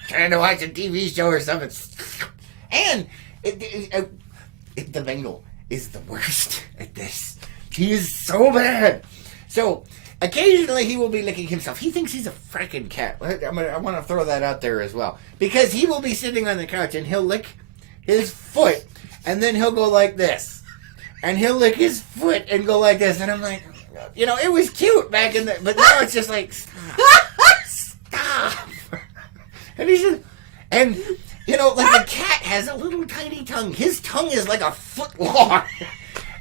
Trying to watch a TV show or something. And the Bengal is the worst at this. He is so bad. So occasionally he will be licking himself. He thinks he's a frickin' cat. I want to throw that out there as well. Because he will be sitting on the couch and he'll lick his foot and then he'll go like this. And he'll lick his foot and go like this. And I'm like, it was cute back in the... But now it's just like, stop. And he's just... And, like a cat has a little tiny tongue. His tongue is like a foot long.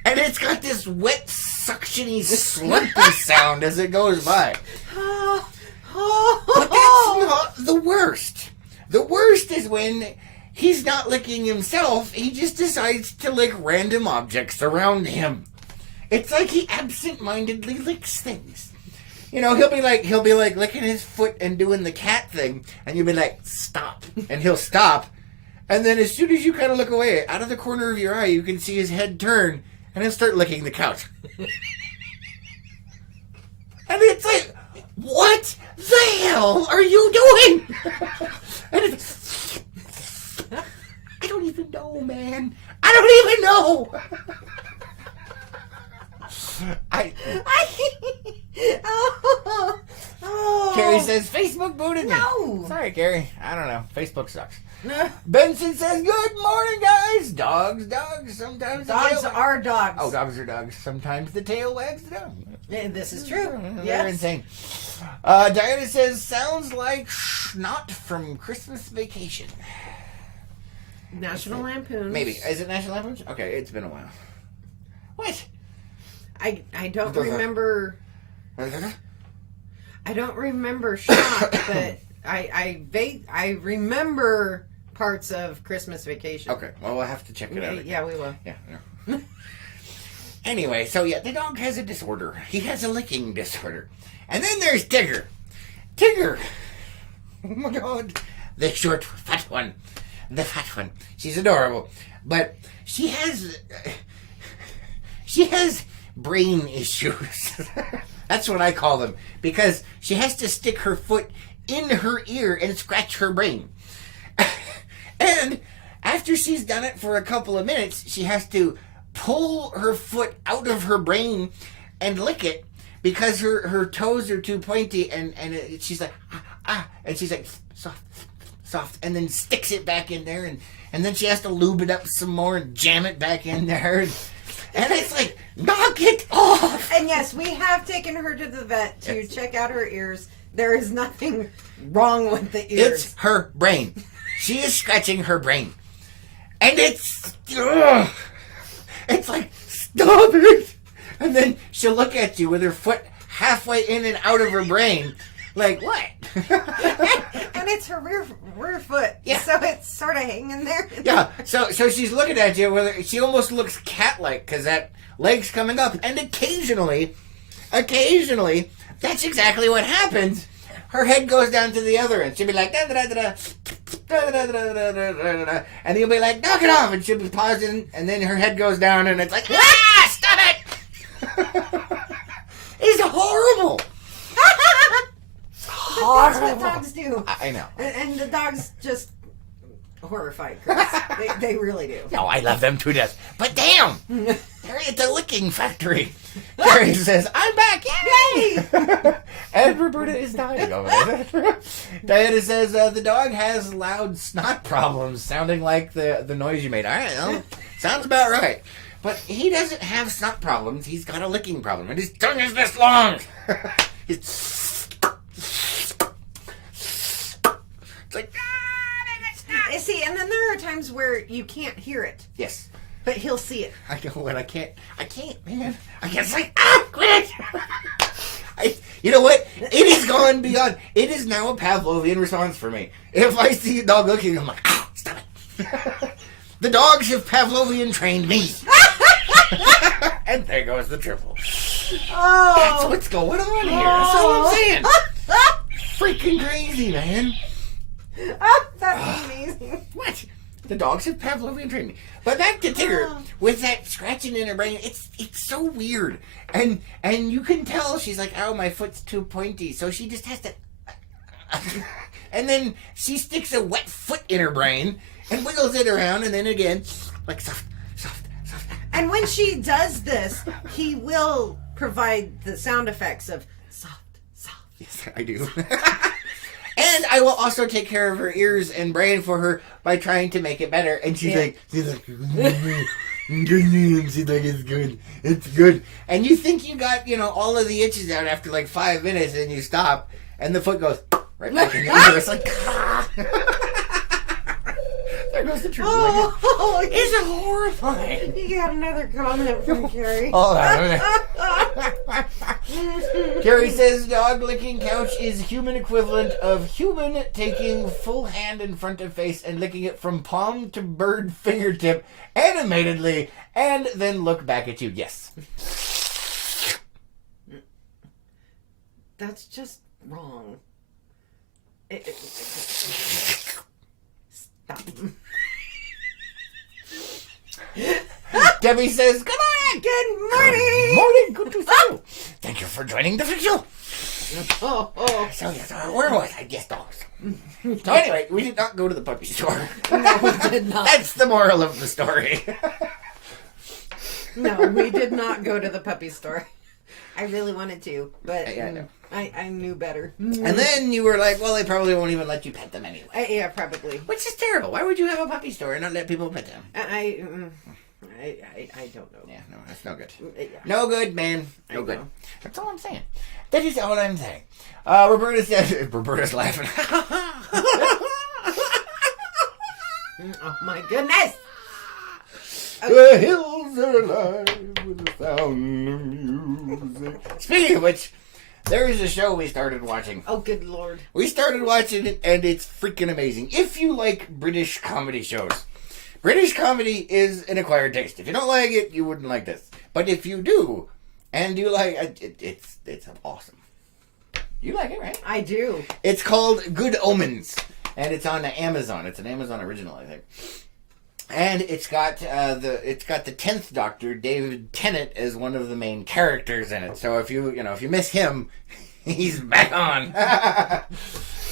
And it's got this wet, suctiony, slumpy sound as it goes by. But that's not the worst. The worst is when he's not licking himself. He just decides to lick random objects around him. It's like he absent-mindedly licks things. He'll be like licking his foot and doing the cat thing, and you'll be like, stop. And he'll stop. And then as soon as you kind of look away, out of the corner of your eye, you can see his head turn, and he'll start licking the couch. And it's like, what the hell are you doing? And it's... I don't even know, man. I don't even know. Carrie says, Facebook booted me. No. Sorry, Carrie. I don't know. Facebook sucks. Benson says, good morning, guys. Dogs. Sometimes dogs are dogs. Oh, dogs are dogs. Sometimes the tail wags the dog. This is true. They're insane. Diana says, sounds like not from Christmas Vacation. National Lampoons. Maybe. Is it National Lampoons? Okay, it's been a while. What? I don't remember. I don't remember Shock, but I remember parts of Christmas Vacation. Okay, well we'll have to check it out. Yeah, we will. Yeah. Anyway, so yeah, the dog has a disorder. He has a licking disorder. And then there's Tigger. Tigger. Oh my God. The short, fat one. The fat one. She's adorable. But she has brain issues. That's what I call them. Because she has to stick her foot in her ear and scratch her brain. And after she's done it for a couple of minutes, she has to pull her foot out of her brain and lick it because her toes are too pointy, and she's like, and she's like, soft, and then sticks it back in there, and then she has to lube it up some more and jam it back in there. And it's like, knock it off! And yes, we have taken her to the vet to check out her ears. There is nothing wrong with the ears. It's her brain. She is scratching her brain. And it's like, stop it! And then she'll look at you with her foot halfway in and out of her brain. Like, what? And it's her rear foot. Yeah. So it's sort of hanging there. Yeah. So she's looking at you with her, she almost looks cat-like because that leg's coming up. And occasionally, that's exactly what happens. Her head goes down to the other end. She'll be like, da da da da da da da da da da, and you'll be like, knock it off, and she'll be pausing, and then her head goes down, and it's like, stop it! It's horrible. But that's what dogs do. I know. And the dogs just horrify Chris. They really do. No, I love them to death. But damn, they're at the licking factory. Carrie says, I'm back. Yay! And Roberta is dying over there. Diana says, the dog has loud snot problems, sounding like the noise you made. All right, well, sounds about right. But he doesn't have snot problems. He's got a licking problem. And his tongue is this long. It's like, see, and then there are times where you can't hear it. yes. But he'll see it. I know, and I can't, man. I can't say, quit it! You know what? It has gone beyond. It is now a Pavlovian response for me. If I see a dog looking, I'm like, stop it. The dogs have Pavlovian trained me. And there goes the triple. Oh. That's what's going on here. That's all I'm saying. Freaking crazy, man. That's amazing. What? The dogs have Pavlovian trained me. But back to Tigger, with that scratching in her brain, it's so weird. And you can tell she's like, oh, my foot's too pointy. So she just has to... And then she sticks a wet foot in her brain and wiggles it around, and then again, like soft. And when she does this, he will provide the sound effects of soft. Yes, I do. And I will also take care of her ears and brain for her by trying to make it better. And she's like, she's like, it's good. And you think you got, all of the itches out after like 5 minutes, and you stop, and the foot goes right back in your ear. It's like, there goes the truth. Oh, it's horrifying. You got another comment from Carrie. Hold on. Carrie says dog licking couch is human equivalent of human taking full hand in front of face and licking it from palm to bird fingertip animatedly and then look back at you. Yes. That's just wrong. Stop. Debbie says, come on! Good morning! Morning, good to see you. Thank you for joining the video. Oh. So, yes, where was I? Yes, dogs. So, anyway, we did not go to the puppy store. No, we did not. That's the moral of the story. No, we did not go to the puppy store. I really wanted to, but Yeah, I know. I knew better. And then you were like, well, they probably won't even let you pet them anyway. Yeah, probably. Which is terrible. Why would you have a puppy store and not let people pet them? I don't know. Yeah, no, that's no good. Yeah. No good, man. No I good. know. That's all I'm saying. That is all I'm saying. Roberta says, Roberta's laughing. Oh my goodness! The hills are alive with the sound of music. Speaking of which, there is a show we started watching. Oh, good Lord. We started watching it, and it's freaking amazing. If you like British comedy shows, British comedy is an acquired taste. If you don't like it, you wouldn't like this. But if you do, and you like it's awesome. You like it, right? I do. It's called Good Omens, and it's on Amazon. It's an Amazon original, I think. And it's got the 10th Doctor, David Tennant, as one of the main characters in it. So if you miss him, he's back on.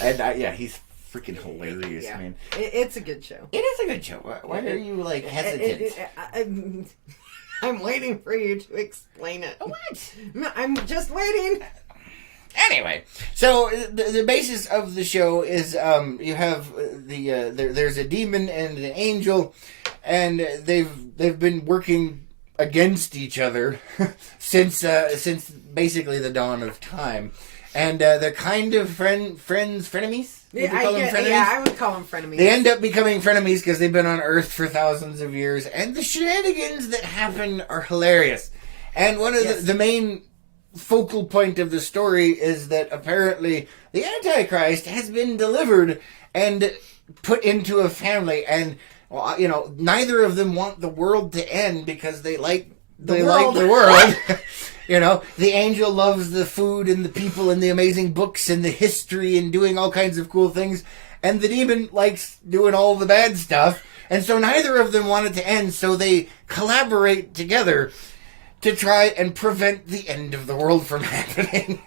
And he's freaking hilarious, man. It's a good show. It is a good show. Why are you hesitant? I'm waiting for you to explain it. What? No, I'm just waiting. Anyway, so the basis of the show is you have there's a demon and an angel, and they've been working against each other since basically the dawn of time, and they're kind of frenemies. I would call them frenemies. They end up becoming frenemies because they've been on Earth for thousands of years, and the shenanigans that happen are hilarious. And one of the main focal point of the story is that apparently the Antichrist has been delivered and put into a family, and neither of them want the world to end because they like the world. The angel loves the food and the people and the amazing books and the history and doing all kinds of cool things, and the demon likes doing all the bad stuff, and so neither of them want it to end, so they collaborate together to try and prevent the end of the world from happening.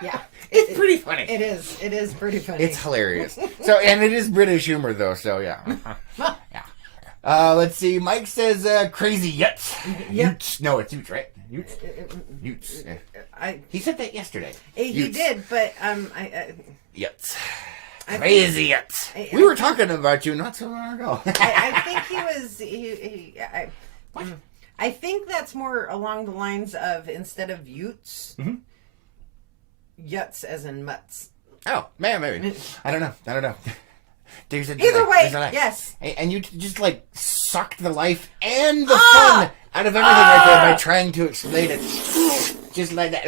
Yeah. It's pretty funny. It is. It is pretty funny. It's hilarious. And it is British humor, though, so yeah. Yeah. Let's see. Mike says crazy Utes. Yep. Utes. No, it's Utes, right? Utes. Utes. He said that yesterday. He did, but Utes. Crazy Utes. We were talking about you not so long ago. I think he was... What? I think that's more along the lines of, instead of Utes, Yuts as in mutts. Oh, man, maybe. I don't know. There's Either way, yes. And you just sucked the life and the fun out of everything right there by trying to explain it. Just like that.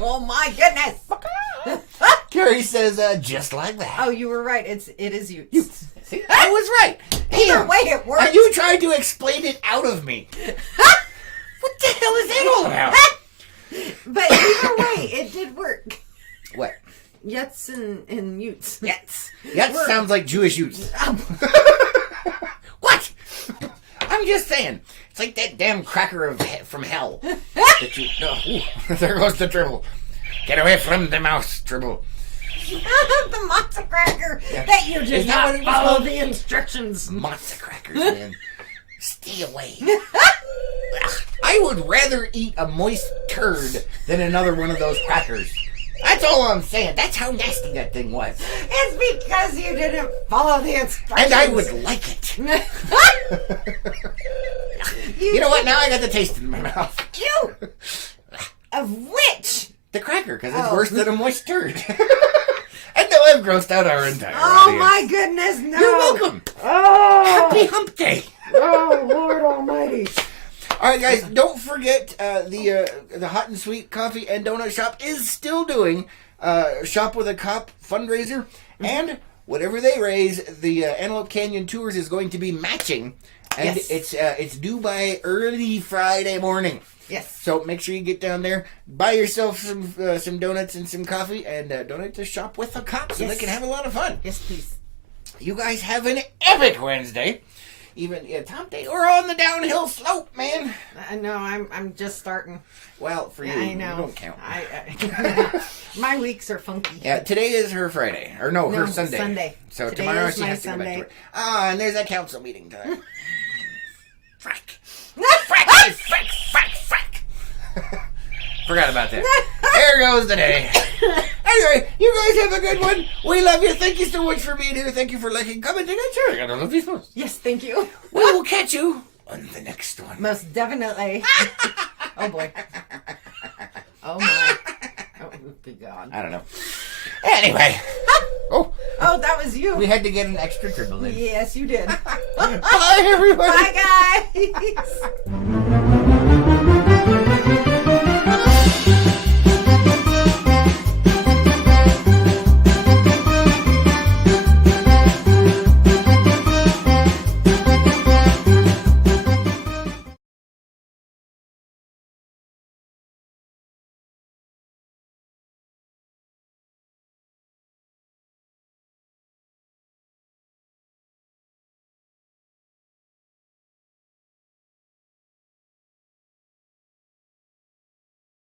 Oh my goodness! Carrie says, just like that. Oh, you were right. It is Utes. See, I was right. Either way, it works. And you tried to explain it out of me. What the hell is that all about? But either way, it did work. What? Yuts and Utes. Yuts sounds like Jewish Utes. What? I'm just saying. It's like that damn cracker from hell. There goes the dribble. Get away from the mouse, dribble. The matzo cracker that you did not follow the instructions. Matzo crackers, man. Stay away. I would rather eat a moist turd than another one of those crackers. That's all I'm saying. That's how nasty that thing was. It's because you didn't follow the instructions. And I would like it. You know what? Now I got the taste in my mouth. You? Of which? The cracker, because it's worse than a moist turd. And now I've grossed out our entire audience. Oh My goodness, no. You're welcome. Oh. Happy hump day. Oh, Lord almighty. All right, guys, don't forget the Hot and Sweet Coffee and Donut Shop is still doing Shop with a Cop fundraiser, and whatever they raise, the Antelope Canyon Tours is going to be matching, and it's due by early Friday morning. Yes. So make sure you get down there, buy yourself some donuts and some coffee, and donate to Shop with a Cop so they can have a lot of fun. Yes, please. You guys have an epic Wednesday. Even top day, we're on the downhill slope, man. No, I'm just starting. Well, for you, I know. You don't count. My weeks are funky. Yeah, today is her Friday, or no, her Sunday. Sunday. So today tomorrow is she my has to go back to Sunday. work. And there's that council meeting time. Frack. Frack. Forgot about that. There goes the day. Anyway, you guys have a good one. We love you. Thank you so much for being here. Thank you for liking, commenting, and sharing. I don't know if you're supposed. Yes, thank you. We will catch you on the next one. Most definitely. Oh boy. Oh my. Oh good God. I don't know. Anyway. Oh, that was you. We had to get an extra dribble in. Yes, you did. Bye, everybody. Bye, guys.